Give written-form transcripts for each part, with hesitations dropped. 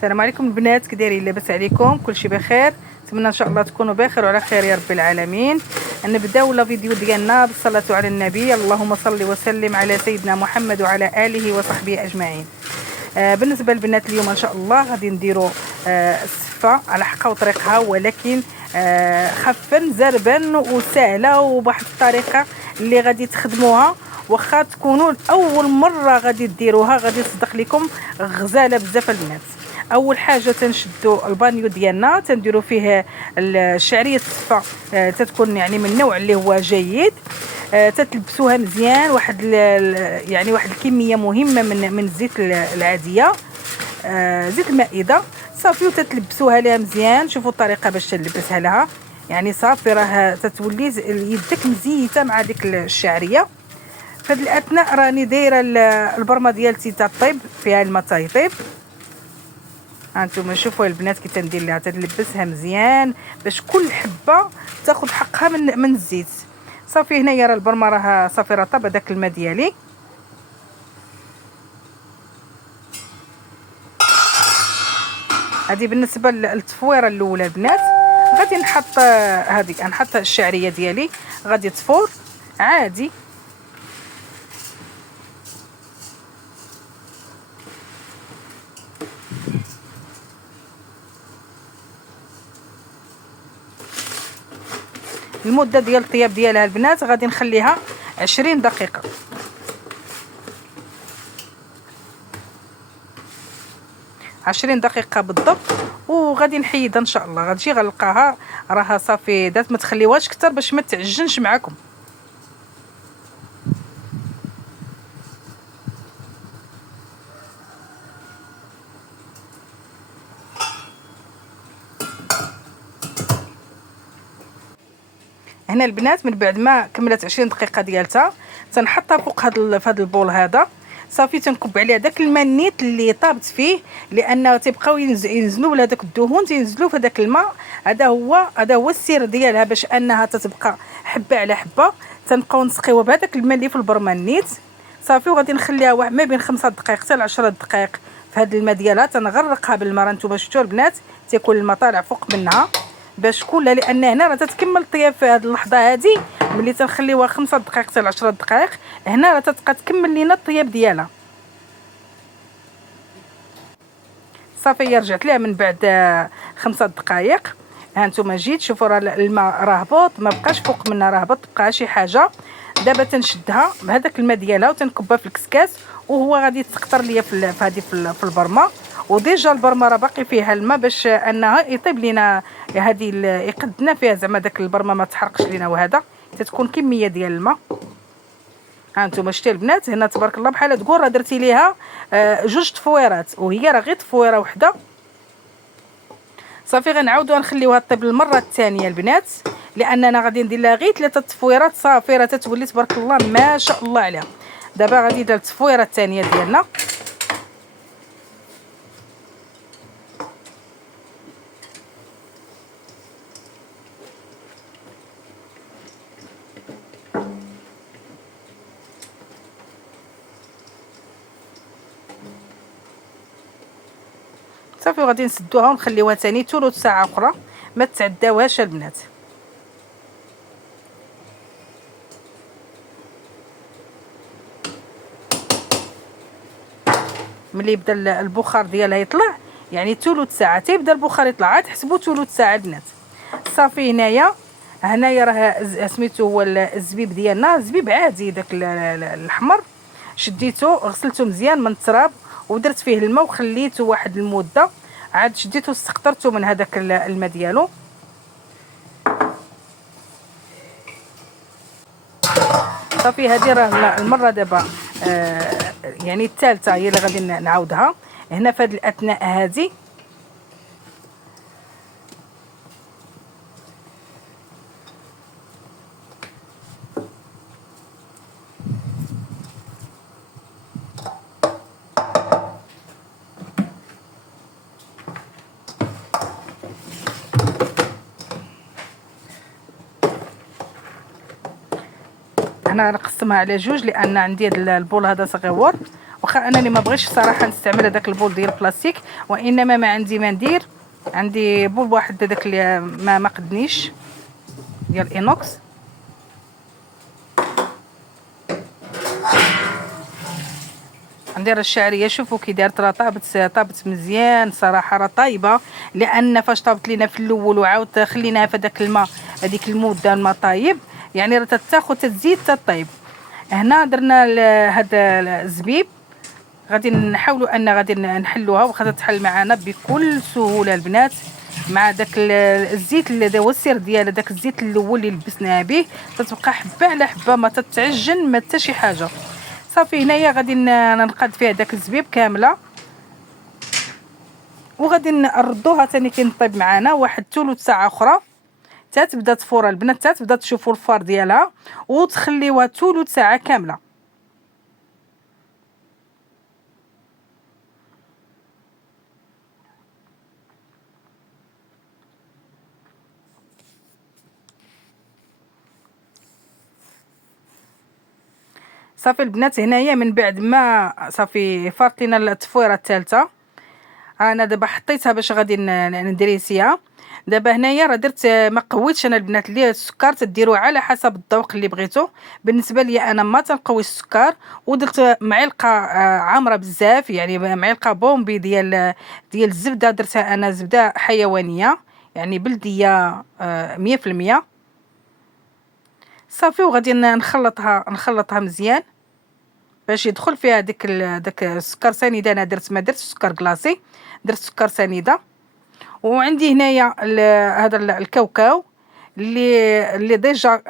السلام عليكم البنات، كي دايرين؟ لاباس عليكم؟ كلشي بخير؟ نتمنى ان شاء الله تكونوا بخير وعلى خير يا رب العالمين. نبداو لا فيديو ديالنا بالصلاه على النبي. اللهم صل وسلم على سيدنا محمد وعلى اله وصحبه اجمعين. بالنسبه للبنات اليوم ان شاء الله غادي نديروا السفه على حقها وطريقها، ولكن خفا زربا وسهله وبواحد الطريقه اللي غادي تخدموها واخا تكونوا اول مره غادي ديروها، غادي تصدق لكم غزاله بزاف البنات. اول حاجه تنشدوا البانيو ديالنا، تنديروا فيه الشعريه الصفه، تتكون يعني من النوع اللي هو جيد. تتلبسوها مزيان واحد يعني واحد الكميه مهمه من الزيت العاديه، زيت المائده صافي، وتتلبسوها لها مزيان. شوفوا الطريقه باش تلبسها لها، يعني صافي راه تتولي يدك مزيته مع ديك الشعريه. في هذه الاثناء راني دايره البرمه ديالتي تطيب فيها الماء تيطيب. هانتوما شوفوا البنات كي تندير لها، تلبسها مزيان باش كل حبه تاخذ حقها من الزيت. صافي هنايا راه البرمه راه صافي راه طاب داك الماء ديالي. هذه بالنسبه للتفويره الاولى البنات. غادي نحط هذيك، نحط الشعريه ديالي غادي تفور عادي. المده ديال الطياب ديالها البنات غادي نخليها 20 دقيقه. 20 دقيقه بالضبط، وغادي نحيدها ان شاء الله. غتجي غنلقاها راها صافي دات، ما تخليوهاش كتر باش ما تعجنش معكم. هنا البنات من بعد ما كملت 20 دقيقه ديالتها تنحطها فوق هذا البول هذا. صافي تنكب عليها داك الماء النيت اللي طابت فيه، لانه تيبقاو ينزلوا ولا داك الدهون تينزلوا في داك الماء. هذا هو السر ديالها، باش انها تتبقى حبه على حبه. تنبقاو نسقيوها بهذاك الماء اللي في البرمه النيت. صافي وغادي نخليها ما بين 5 دقائق حتى ل 10 دقائق في هذا الماء ديالها. تنغرقها بالماء، نتوما شفتوا البنات تيكون الماء طالع فوق منها باش كلها، لان هنا راه تتكمل الطياب في هذه اللحظه هذه. ملي تنخليوها 5 دقائق حتى ل 10 دقائق، هنا راه تتبقى تكمل لينا الطياب ديالها. صافي رجعت ليها من بعد 5 دقائق. ها انتم جيت شوفوا راه الماء راه هبط، ما بقاش فوق منها، راه هبط بقى شي حاجه. دابا تنشدها بهذاك الماء ديالها وتنكبها في الكسكاس، وهو غادي تسقطر ليا في هذه في البرمه. وديجا البرمه راه باقي فيها الماء باش انها يطيب لينا هذه، يقدنا فيها زعما داك البرمه ما تحرقش لينا. وهذا تتكون كميه ديال الماء. ها انتم شتي البنات هنا تبارك الله بحال تقول راه درتي ليها 2 تفويرات، وهي راه غير تفويره وحده. صافي غنعاودوها نخليوها طيب المره الثانيه البنات، لاننا غادي ندير لها غير 3 تفويرات. صافي راه تتولي تبارك الله ما شاء الله عليها. دابا غادي ندير التفويره الثانيه ديالنا. صافي وغادي نسدوها ونخليوها ثاني ثلث ساعه اخرى، ما تعداوهاش البنات. ملي يبدا البخار ديالها يطلع، يعني ثلث ساعه تيبدا البخار يطلع، عاد حسبوا ثلث ساعه البنات. صافي هنايا راه سميتو هو الزبيب ديالنا، زبيب عادي داك الاحمر. شديته غسلته مزيان من التراب ودرت فيه الماء وخليته واحد المده، عاد شديته استقطرته من هذاك الماء ديالو. صافي هذه راه المره دابا يعني الثالثه هي اللي غادي نعاودها هنا في هذه الاثناء هذه. انا نقسمها على جوج، لان عندي هذا البول هذا صغيور واخا انني ما بغيتش صراحه نستعمل هذاك البول ديال البلاستيك، وانما ما عندي ما ندير، عندي بول واحد هذاك اللي ما قدنيش ديال الانوكس. ندير الشعريه، شوفوا كي دارت، راه طابت مزيان صراحه، راه طايبه، لان فاش طابت لينا في الاول وعاود خليناها في داك الماء، هذيك المده الماء طايب، يعني راه تتاخذ تزيد تطيب. هنا درنا هذا الزبيب، غادي نحاولوا ان غادي نحلوها، وغادي تحل معنا بكل سهوله البنات، مع داك الزيت اللي هو السر ديال داك الزيت الاول اللي لبسناها به، تتبقى حبه على حبه، ما تتعجن ما حتى شي حاجه. صافي هنايا غادي ننقاد فيها داك الزبيب كامله، وغادي نردوها ثاني كي نطيب معنا واحد ثلث ساعه اخرى، تتبدا تفور البنات، تتبدا تشوفوا الفار ديالها، وتخليوها ثلث ساعه كامله. صافي البنات هنايا من بعد ما صافي فارت لينا التفويره الثالثه، انا دابا حطيتها باش غادي ندريسيها. دابا هنايا راه درت، ما قويتش انا البنات، اللي السكر تديروه على حسب الذوق اللي بغيتو. بالنسبه لي انا ما تنقوي السكر، ودرت معلقه عامره بزاف، يعني معلقه بومبي ديال الزبده، درتها انا زبده حيوانيه يعني بلديه 100%. صافي وغادي نخلطها مزيان باش يدخل فيها داك السكر سنيده. انا ما درتش سكر كلاصي، درت سكر سنيده. وعندي هنايا هذا الكاوكاو اللي ديجا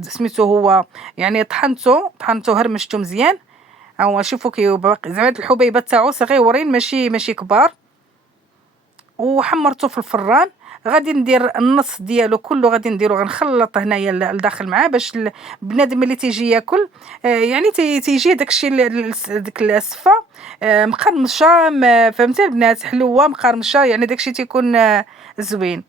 سميتو هو، يعني طحنته هرمشته مزيان. ها هو شوفوا كي باقي زعما الحبيبات تاعو صغيورين ماشي كبار، وحمرته في الفران. غادي ندير النص ديالو كله، غادي نديرو غنخلط هنايا لداخل معاه، باش بنادم اللي تيجي ياكل يعني تيجي داكشي ديك السفه مقرمشه، فهمتي البنات، حلوه مقرمشه، يعني داكشي تيكون زوين.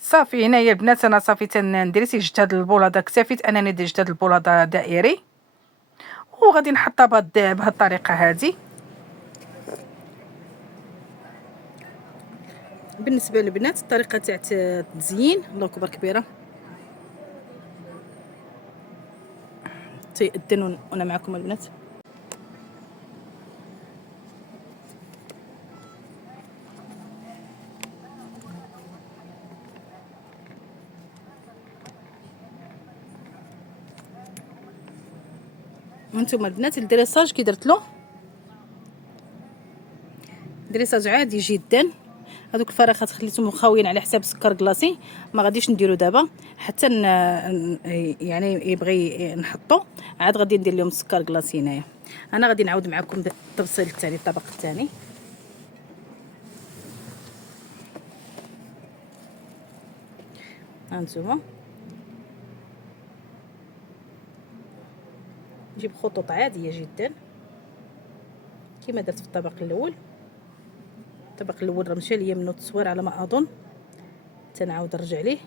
صافي هنايا البنات انا صافي تندريسي، جبت هذا البول هذا، اكتفيت انني جبت هذا البول هذا دائري، وغادي نحطها بهذه الطريقه هذه. بالنسبه للبنات الطريقه تاع التزيين، الله اكبر كبيره، تيأذن وانا معكم البنات. وانتم البنات الدريساج كي درت له دريساج عادي جدا. هذوك الفراخات خليتهم خاويين على حساب سكر كلاصي، ما غاديش نديرو دابا حتى يعني يبغي نحطو، عاد غادي ندير لهم سكر كلاصي. هنايا انا غادي نعاود معكم بالتفصيل الثاني، الطبق الثاني. هانتوما نجيب خطوط عاديه جدا كما درت في الطبق الاول. الطبق الاول راه مشى ليا منو التصوير على ما اظن، تنعاود نرجع ليه.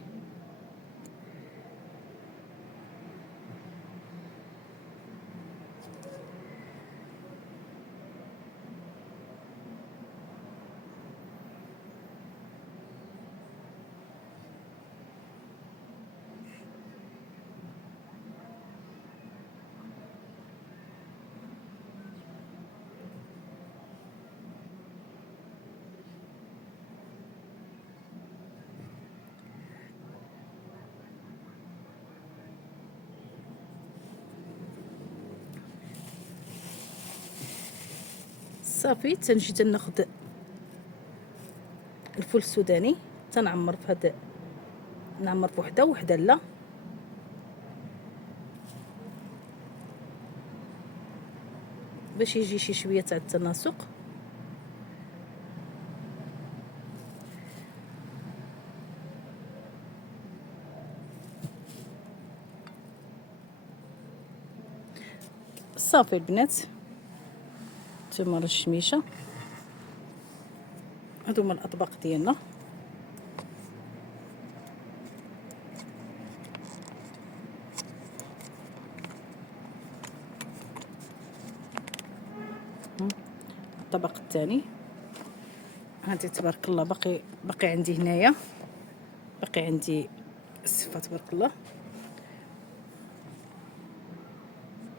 صافي تنجي تناخذ الفول السوداني، تنعمر في هذا، نعمر في وحده لا، باش يجي شي شويه تاع التناسق. صافي البنات نتوما الشميشه، هادو هما الاطباق ديالنا. الطبق الثاني هادي تبارك الله باقي عندي هنايا، باقي عندي السفه تبارك الله.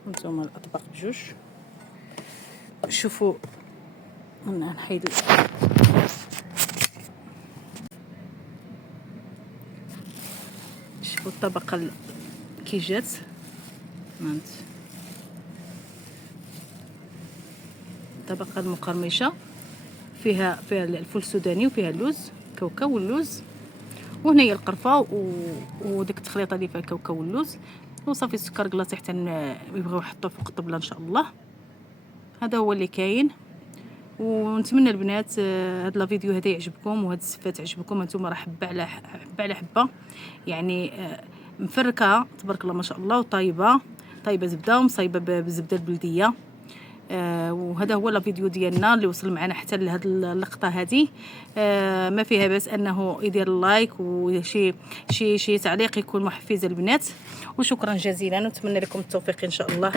هانتوما الاطباق بجوج. شوفوا نحيد شوفوا الطبقه كي جات، الطبقه المقرمشه فيها الفول السوداني وفيها اللوز كاوكاو واللوز، وهنايا القرفه وديك التخليطه اللي فيها الكاوكاو واللوز، وصافي السكر كلاصي حتى يبغيو يحطوه فوق الطبله ان شاء الله. هذا هو اللي كاين، ونتمنى البنات هاد لا فيديو هذا يعجبكم وهاد السفه تعجبكم. هانتوما راه حبه على حبه يعني مفركه تبارك الله ما شاء الله، وطايبه زبده ومصايبه بالزبده البلديه. وهذا هو الفيديو ديالنا اللي وصل معنا حتى لهاد اللقطه هذه. ما فيها بس انه يدير لايك وشي شي تعليق يكون محفز البنات. وشكرا جزيلا، ونتمنى لكم التوفيق ان شاء الله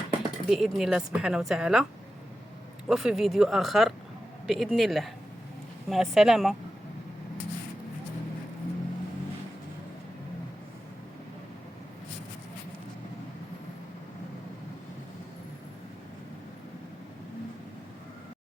باذن الله سبحانه وتعالى، وفي فيديو اخر باذن الله. مع السلامه.